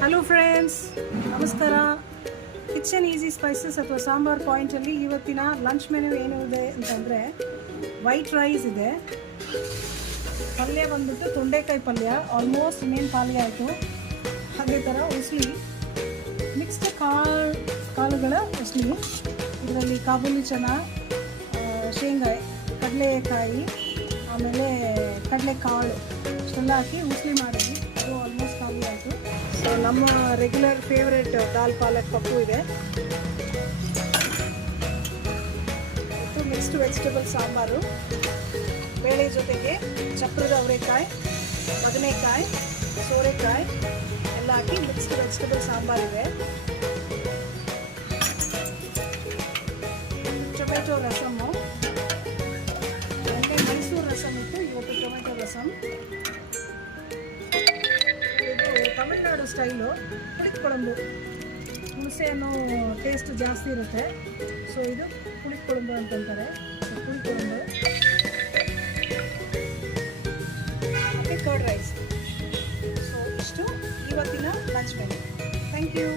Hello friends ನಮಸ್ಕಾರ. Kitchen easy spices ಅಥವಾ ಸಾಂಬಾರ್ ಪಾಯಿಂಟಲ್ಲಿ ಇವತ್ತಿನ ಲಂಚ್ ಮೆನು ಏನು ಇದೆ ಅಂತಂದರೆ ವೈಟ್ ರೈಸ್ ಇದೆ. ಪಲ್ಯ ಬಂದ್ಬಿಟ್ಟು ತೊಂಡೆಕಾಯಿ ಪಲ್ಯ. ಆಲ್ಮೋಸ್ಟ್ ಮೇನ್ ಪಾಲ್ಯ ಆಯಿತು? ಅದೇ ಥರ ಉಸ್ಲಿ. ಮಿಕ್ಸ್ಡ್ ಕಾಳು, ಕಾಳುಗಳ ಉಸ್ಲಿ. ಇದರಲ್ಲಿ ಕಾಬೂಲಿ ಚನ ಶೇಂಗಾಯಿ ಶೇಂಗಾ ಕಡಲೆಕಾಯಿ, ಆಮೇಲೆ ಕಡಲೆಕಾಳು. ಇಷ್ಟೆಲ್ಲ ಹಾಕಿ ಉಸ್ಲಿ ಮಾಡಿದ್ವಿ. ಅದು ಆಲ್ಮೋಸ್ಟ್ ನಮ್ಮ ರೆಗ್ಯುಲರ್ ಫೇವ್ರೆಟ್ ದಾಲ್ ಪಾಲಕ್ ಪಪ್ಪು ಇದೆ. ಮತ್ತು ಮಿಕ್ಸ್ಡ್ ವೆಜಿಟೇಬಲ್ ಸಾಂಬಾರು. ಬೇಳೆ ಜೊತೆಗೆ ಚಪ್ರದ ಅವರೆಕಾಯಿ, ಬದನೆಕಾಯಿ, ಸೋರೆಕಾಯಿ ಎಲ್ಲ ಹಾಕಿ ಮಿಕ್ಸ್ಡ್ ವೆಜಿಟೇಬಲ್ ಸಾಂಬಾರಿದೆ ಟೊಮೆಟೊ ರಸಮ್ಮು ಮತ್ತು ಮೈಸೂರು ರಸಮ್ ಇತ್ತು ಇವತ್ತು ಟೊಮೆಟೊ ರಸಮ್. ಇದು ತಮಿಳ್ನಾಡು ಸ್ಟೈಲು ಕುಳಿತುಕೊಳಂಬು ಹುಣಸೆಯನ್ನು ಟೇಸ್ಟ್ ಜಾಸ್ತಿ ಇರುತ್ತೆ. ಸೊ ಇದು ಕುಳಿತುಕೊಳಂಬು ಅಂತಂತಾರೆ. ಕುಳಿತುಕೊಳಂಬು ಮತ್ತು ಕರ್ಡ್ ರೈಸ್ ಸೊ ಇಷ್ಟು ಇವತ್ತಿನ ಲಂಚ್ ಮೆನು ಥ್ಯಾಂಕ್ ಯು